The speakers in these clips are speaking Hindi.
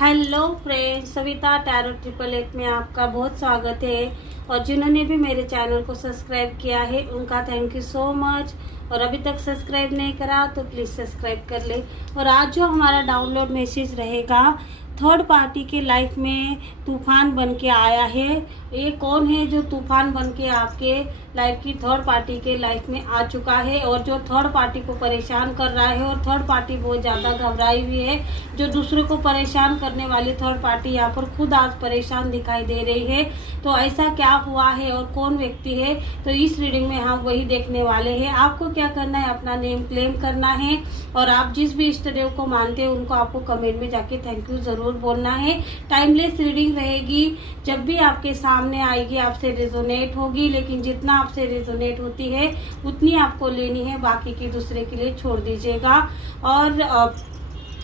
हेलो फ्रेंड्स, सविता टैरो 888 में आपका बहुत स्वागत है। और जिन्होंने भी मेरे चैनल को सब्सक्राइब किया है उनका थैंक यू सो मच। और अभी तक सब्सक्राइब नहीं करा तो प्लीज़ सब्सक्राइब कर ले। और आज जो हमारा डाउनलोड मैसेज रहेगा, थर्ड पार्टी के लाइफ में तूफान बन के आया है। ये कौन है जो तूफान बन के आपके लाइफ की थर्ड पार्टी के लाइफ में आ चुका है और जो थर्ड पार्टी को परेशान कर रहा है। और थर्ड पार्टी बहुत ज़्यादा घबराई हुई है। जो दूसरों को परेशान करने वाली थर्ड पार्टी यहाँ पर खुद आज परेशान दिखाई दे रही है। तो ऐसा क्या हुआ है और कौन व्यक्ति है, तो इस रीडिंग में हम वही देखने वाले हैं। आपको क्या करना है, अपना नेम क्लेम करना है और आप जिस भी इष्ट देव को मानते हैं उनको आपको कमेंट में जाके थैंक यू जरूर बोलना है। टाइमलेस रीडिंग रहेगी, जब भी आपके सामने आएगी आपसे रेजोनेट होगी, लेकिन जितना आपसे रेजोनेट होती है उतनी आपको लेनी है, बाकी की दूसरे के लिए छोड़ दीजिएगा। और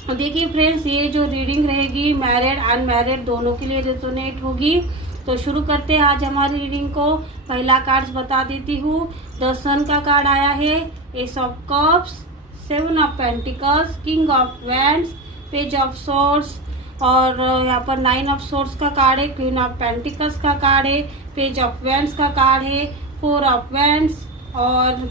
देखिए फ्रेंड्स, ये जो रीडिंग रहेगी मैरिड अनमैरिड दोनों के लिए रेजोनेट होगी। तो शुरू करते हैं आज हमारी रीडिंग को। पहला कार्ड बता देती हूँ। द सन का कार्ड आया है, S of cups, 7 of pentacles, king of wands, page of swords, और यहाँ पर 9 ऑफ सोर्ड्स का कार्ड है, क्वीन ऑफ पेंटिकल्स का कार्ड है, पेज ऑफ वैंड्स का कार्ड है, 4 ऑफ वैंड्स और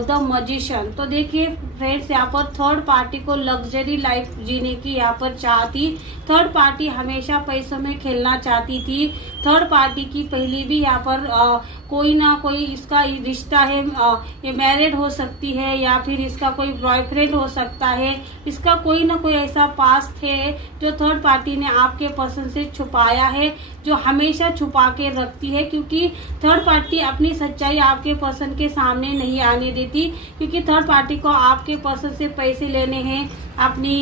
द मजिशियन। तो देखिए फ्रेंड्स, यहाँ पर थर्ड पार्टी को लग्जरी लाइफ जीने की यहाँ पर चाह थी। थर्ड पार्टी हमेशा पैसों में खेलना चाहती थी। थर्ड पार्टी की पहले भी यहाँ पर कोई ना कोई इसका रिश्ता है, ये मैरिड हो सकती है या फिर इसका कोई बॉयफ्रेंड हो सकता है। इसका कोई ना कोई ऐसा पास्ट है जो थर्ड पार्टी ने आपके पसंद से छुपाया है, जो हमेशा छुपा के रखती है, क्योंकि थर्ड पार्टी अपनी सच्चाई आपके पसंद के सामने नहीं आने देती। क्योंकि थर्ड पार्टी को आपके पसंद से पैसे लेने हैं, अपनी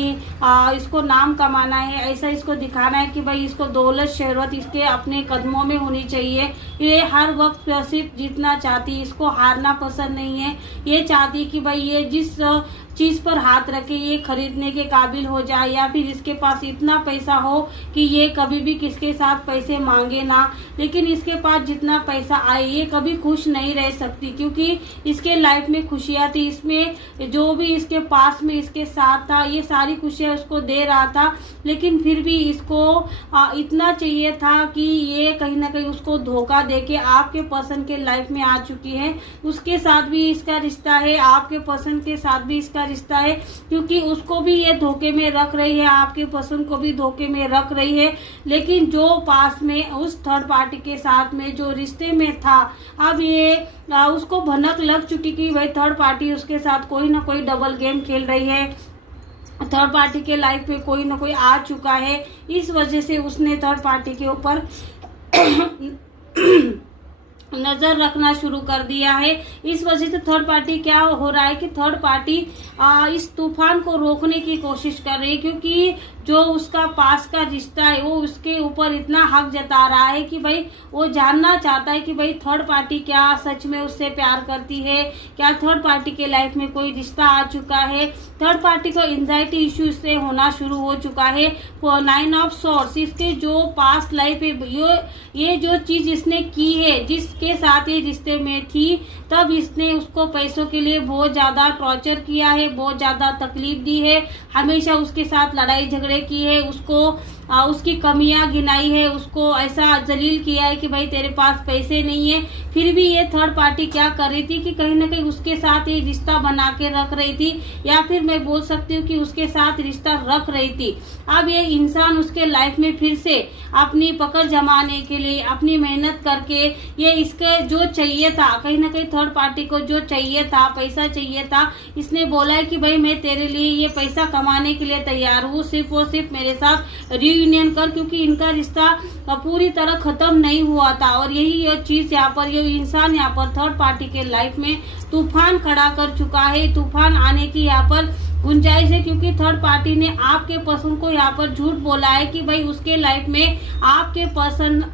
इसको नाम कमाना है, ऐसा इसको दिखाना है कि भाई इसको दौलत शहरत इसके अपने कदमों में होनी चाहिए। ये हर वक्त सिर्फ जीतना चाहती है, इसको हारना पसंद नहीं है। ये चाहती कि भाई ये जिस चीज पर हाथ रखे ये खरीदने के काबिल हो जाए, या फिर इसके पास इतना पैसा हो कि ये कभी भी किसके साथ पैसे मांगे ना। लेकिन इसके पास जितना पैसा आए ये कभी खुश नहीं रह सकती, क्योंकि इसके लाइफ में खुशियां थी। इसमें जो भी इसके पास में इसके साथ था ये सारी खुशियां उसको दे रहा था, लेकिन फिर भी इसको इतना चाहिए था कि ये कहीं ना कहीं उसको धोखा देके आपके पसंद के लाइफ में आ चुकी है। उसके साथ भी इसका रिश्ता है, आपके पसंद के साथ भी इसका रिश्ता है, क्योंकि उसको भी ये धोखे में रख रही है, आपके पसंद को भी धोखे में रख रही है। लेकिन जो पास में उस थर्ड पार्टी के साथ में जो रिश्ते में था, अब ये उसको भनक लग चुकी कि भाई थर्ड पार्टी उसके साथ कोई ना कोई डबल गेम खेल रही है, थर्ड पार्टी के लाइफ में कोई ना कोई आ चुका है। इस वजह से उसने थर्ड पार्टी के ऊपर नजर रखना शुरू कर दिया है। इस वजह से थर्ड पार्टी क्या हो रहा है कि थर्ड पार्टी इस तूफान को रोकने की कोशिश कर रही है, क्योंकि जो उसका पास का रिश्ता है वो उसके ऊपर इतना हक जता रहा है कि भाई वो जानना चाहता है कि भाई थर्ड पार्टी क्या सच में उससे प्यार करती है, क्या थर्ड पार्टी के लाइफ में कोई रिश्ता आ चुका है। थर्ड पार्टी को एंजाइटी इश्यू इससे होना शुरू हो चुका है। 9 ऑफ सोर्ड्स, इसके जो पास्ट लाइफ है, ये जो चीज इसने की है, जिसके साथ ये रिश्ते में थी, तब इसने उसको पैसों के लिए बहुत ज्यादा टॉर्चर किया है, बहुत ज्यादा तकलीफ दी है, हमेशा उसके साथ लड़ाई झगड़े की है, उसको उसकी कमियां गिनाई है, उसको ऐसा जलील किया है कि भाई तेरे पास पैसे नहीं है। फिर भी ये थर्ड पार्टी क्या कर रही थी कि कहीं ना कहीं उसके साथ ये रिश्ता बना के रख रही थी, या फिर मैं बोल सकती हूँ कि उसके साथ रिश्ता रख रही थी। अब ये इंसान उसके लाइफ में फिर से अपनी पकड़ जमाने के लिए अपनी मेहनत करके ये इसके जो चाहिए था, कहीं ना कहीं थर्ड पार्टी को जो चाहिए था, पैसा चाहिए था, इसने बोला है कि भाई मैं तेरे लिए ये पैसा कमाने के लिए तैयार हूँ, सिर्फ और सिर्फ मेरे साथ यूनियन कर, क्योंकि इनका रिश्ता पूरी तरह खत्म नहीं हुआ था। और यही ये चीज यहाँ पर ये इंसान यहाँ पर थर्ड पार्टी के लाइफ में तूफान खड़ा कर चुका है। तूफान आने की यहाँ पर गुंजाइश है, क्योंकि थर्ड पार्टी ने आपके पसंद को यहाँ पर झूठ बोला है कि भाई उसके लाइफ में आपके पसंद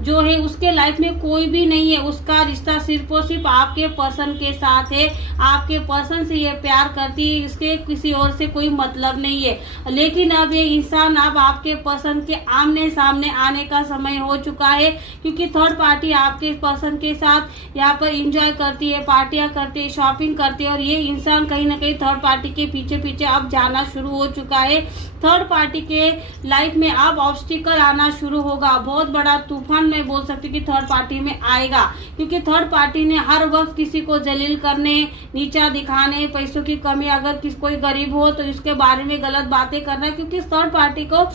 जो है उसके लाइफ में कोई भी नहीं है, उसका रिश्ता सिर्फ और सिर्फ आपके पसंद के साथ है, आपके पसंद से ये प्यार करती है, इसके किसी और से कोई मतलब नहीं है। लेकिन अब ये इंसान अब आपके पसंद के आमने सामने आने का समय हो चुका है, क्योंकि थर्ड पार्टी आपके पसंद के साथ यहाँ पर इंजॉय करती है, पार्टियां करती है, शॉपिंग करती है, और ये इंसान कहीं ना कहीं थर्ड पार्टी के पीछे पीछे अब जाना शुरू हो चुका है। थर्ड पार्टी के लाइफ में अब ऑब्स्टिकल आना शुरू होगा। बहुत बड़ा तूफान मैं बोल सकती हूँ कि थर्ड पार्टी में आएगा, क्योंकि थर्ड पार्टी ने हर वक्त किसी को जलील करने, नीचा दिखाने, पैसों की कमी, अगर कोई गरीब हो तो इसके बारे में गलत बातें करना, क्योंकि थर्ड पार्टी को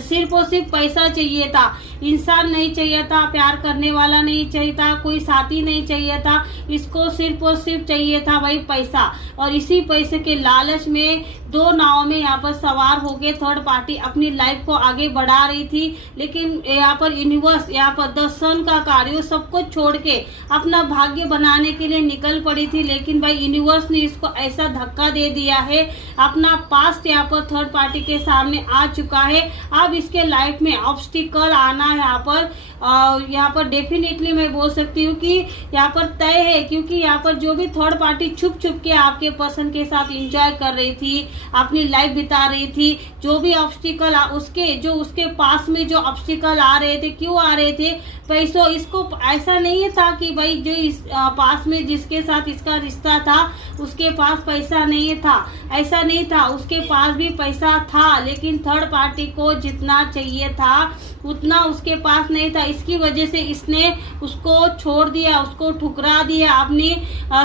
सिर्फ और सिर्फ पैसा चाहिए था, इंसान नहीं चाहिए था, प्यार करने वाला नहीं चाहिए था, कोई साथी नहीं चाहिए था, इसको सिर्फ और सिर्फ चाहिए था भाई पैसा। और इसी पैसे के लालच में दो नाव में यहाँ पर सवार होके थर्ड पार्टी अपनी लाइफ को आगे बढ़ा रही थी। लेकिन यहाँ पर यूनिवर्स, यहाँ पर द सन का कार्य सब कुछ छोड़ के अपना भाग्य बनाने के लिए निकल पड़ी थी। लेकिन भाई यूनिवर्स ने इसको ऐसा धक्का दे दिया है, अपना पास्ट यहाँ पर थर्ड पार्टी के सामने आ चुका है। अब इसके लाइफ में ऑब्स्टिकल आना यहाँ पर डेफिनेटली मैं बोल सकती हूँ कि यहाँ पर तय है, क्योंकि यहाँ पर जो भी थर्ड पार्टी छुप छुप के आपके पर्सन के साथ एंजॉय कर रही थी, अपनी लाइफ बिता रही थी, जो भी ऑब्स्टिकल उसके पास में जो ऑब्स्टिकल आ रहे थे, क्यों आ रहे थे? पैसों, इसको ऐसा नहीं था कि भाई जो इस पास में जिसके साथ इसका रिश्ता था उसके पास पैसा नहीं था, ऐसा नहीं था, उसके पास भी पैसा था, लेकिन थर्ड पार्टी को जितना चाहिए था उतना उसके पास नहीं था। इसकी वजह से इसने उसको छोड़ दिया, उसको ठुकरा दिया, अपनी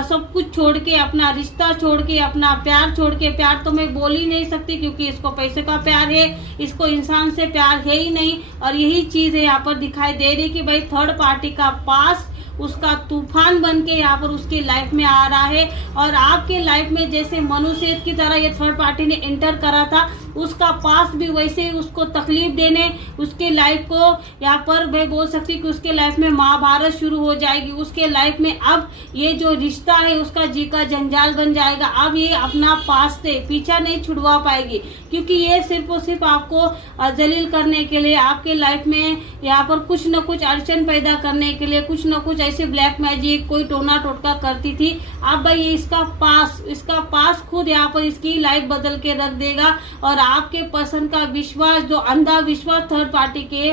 सब कुछ छोड़ के, अपना रिश्ता छोड़ के, अपना प्यार छोड़ के, प्यार तो मैं बोल ही नहीं सकती क्योंकि इसको पैसे का प्यार है, इसको इंसान से प्यार है ही नहीं। और यही चीज है यहाँ पर दिखाई दे रही कि भाई थर्ड पार्टी का पास उसका तूफान बन के यहाँ पर उसकी लाइफ में आ रहा है। और आपके लाइफ में जैसे मनुष्य की तरह ये थर्ड पार्टी ने एंटर करा था, उसका पास भी वैसे ही उसको तकलीफ देने, उसके लाइफ को यहाँ पर मैं बोल सकती हूँ कि उसके लाइफ में महाभारत शुरू हो जाएगी। उसके लाइफ में अब ये जो रिश्ता है उसका जी का जंजाल बन जाएगा। अब ये अपना पास से पीछा नहीं छुड़वा पाएगी, क्योंकि ये सिर्फ और सिर्फ आपको जलील करने के लिए, आपके लाइफ में यहाँ पर कुछ न कुछ अड़चन पैदा करने के लिए, कुछ न कुछ ऐसे ब्लैक मैजिक, कोई टोना टोटका करती थी। अब भाई इसका पास खुद यहाँ पर इसकी लाइफ बदल के रख देगा। और आपके पसंद का विश्वास, जो अंधा विश्वास थर्ड पार्टी के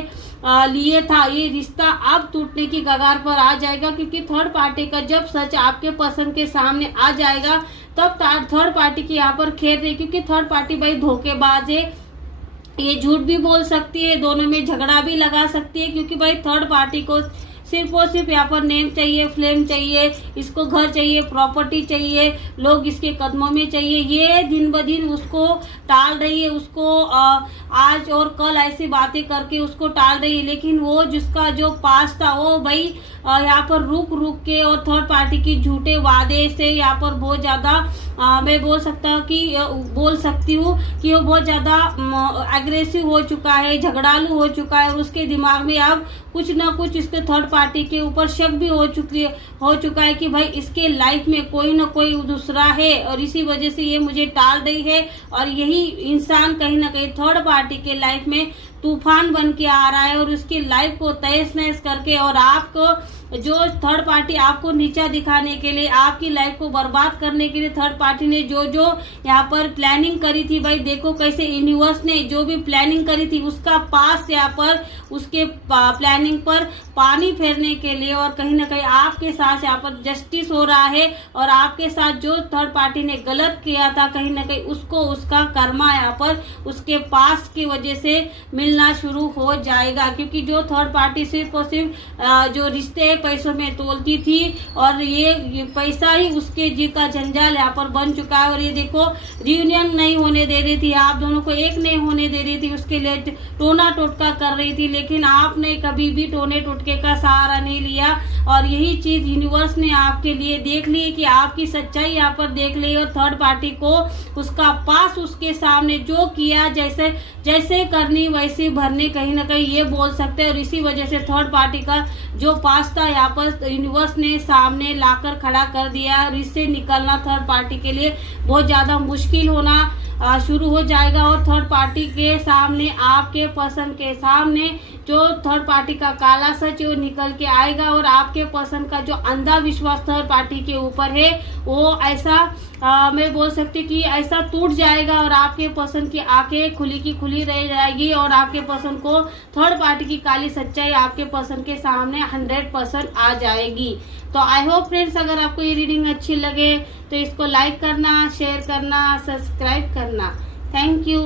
लिए था, ये रिश्ता अब टूटने की कगार पर आ जाएगा। क्योंकि थर्ड पार्टी का जब सच आपके पसंद के सामने आ जाएगा तब थर्ड पार्टी की यहाँ पर खेर रही, क्योंकि थर्ड पार्टी भाई धोखेबाज है, ये झूठ भी बोल सकती है, दोनों में झगड़ा भी लगा सकती है। क्योंकि भाई थर्ड पार्टी को सिर्फ और सिर्फ यहाँ पर नेम चाहिए, फ्लेम चाहिए, इसको घर चाहिए, प्रॉपर्टी चाहिए, लोग इसके कदमों में चाहिए। ये दिन ब दिन उसको टाल रही है, उसको आज और कल ऐसी बातें करके उसको टाल रही है। लेकिन वो जिसका जो पास था वो भाई यहाँ पर रुक के और थर्ड पार्टी की झूठे वादे से यहाँ पर बहुत ज्यादा मैं बोल सकती हूँ कि वो बहुत ज्यादा एग्रेसिव हो चुका है, झगड़ालू हो चुका है। और उसके दिमाग में अब कुछ ना कुछ इसके थर्ड पार्टी के ऊपर शक भी हो चुका है कि भाई इसके लाइफ में कोई ना कोई दूसरा है और इसी वजह से ये मुझे टाल रही है। और यही इंसान कहीं ना कहीं थर्ड पार्टी के लाइफ में तूफान बन के आ रहा है और उसकी लाइफ को तहस नहस करके, और आपको जो थर्ड पार्टी आपको नीचा दिखाने के लिए, आपकी लाइफ को बर्बाद करने के लिए थर्ड पार्टी ने जो यहाँ पर प्लानिंग करी थी, भाई देखो कैसे यूनिवर्स ने जो भी प्लानिंग करी थी उसका पास यहाँ पर उसके प्लानिंग पर पानी फेरने के लिए, और कहीं ना कहीं आपके साथ यहाँ पर जस्टिस हो रहा है। और आपके साथ जो थर्ड पार्टी ने गलत किया था, कहीं ना कहीं उसको उसका कर्मा यहाँ पर उसके पास की वजह से मिलना शुरू हो जाएगा। क्योंकि जो थर्ड पार्टी सिर्फ और सिर्फ जो रिश्ते पैसों में तोलती थी, और ये पैसा ही उसके जी का जंजाल यहाँ पर बन चुका है। और ये देखो रियूनियन नहीं होने दे रही थी, आप दोनों को एक नहीं होने दे रही थी, उसके लिए टोना टोटका कर रही थी, लेकिन आपने कभी भी टोने टोटके का सहारा नहीं लिया। और यही चीज यूनिवर्स ने आपके लिए देख ली कि आपकी सच्चाई यहाँ पर देख ली। और थर्ड पार्टी को उसका पास उसके सामने जो किया, जैसे करनी वैसे भरने, कहीं ना कहीं ये बोल सकते हैं। और इसी वजह से थर्ड पार्टी का जो पास था यहाँ पर यूनिवर्स ने सामने लाकर खड़ा कर दिया। और इससे निकलना थर्ड पार्टी के लिए बहुत ज्यादा मुश्किल होना शुरू हो जाएगा। और थर्ड पार्टी के सामने, आपके पसंद के सामने जो थर्ड पार्टी का काला सच है वो निकल के आएगा और आपके पसंद का जो अंधा विश्वास थर्ड पार्टी के ऊपर है वो ऐसा मैं बोल सकती कि ऐसा टूट जाएगा और आपके पसंद की आंखें खुली की खुली रह जाएगी और आपके पसंद को थर्ड पार्टी की काली सच्चाई आपके पसंद के सामने 100% आ जाएगी। तो आई होप फ्रेंड्स, अगर आपको ये रीडिंग अच्छी लगे तो इसको लाइक करना, शेयर करना, सब्सक्राइब करना। Thank you.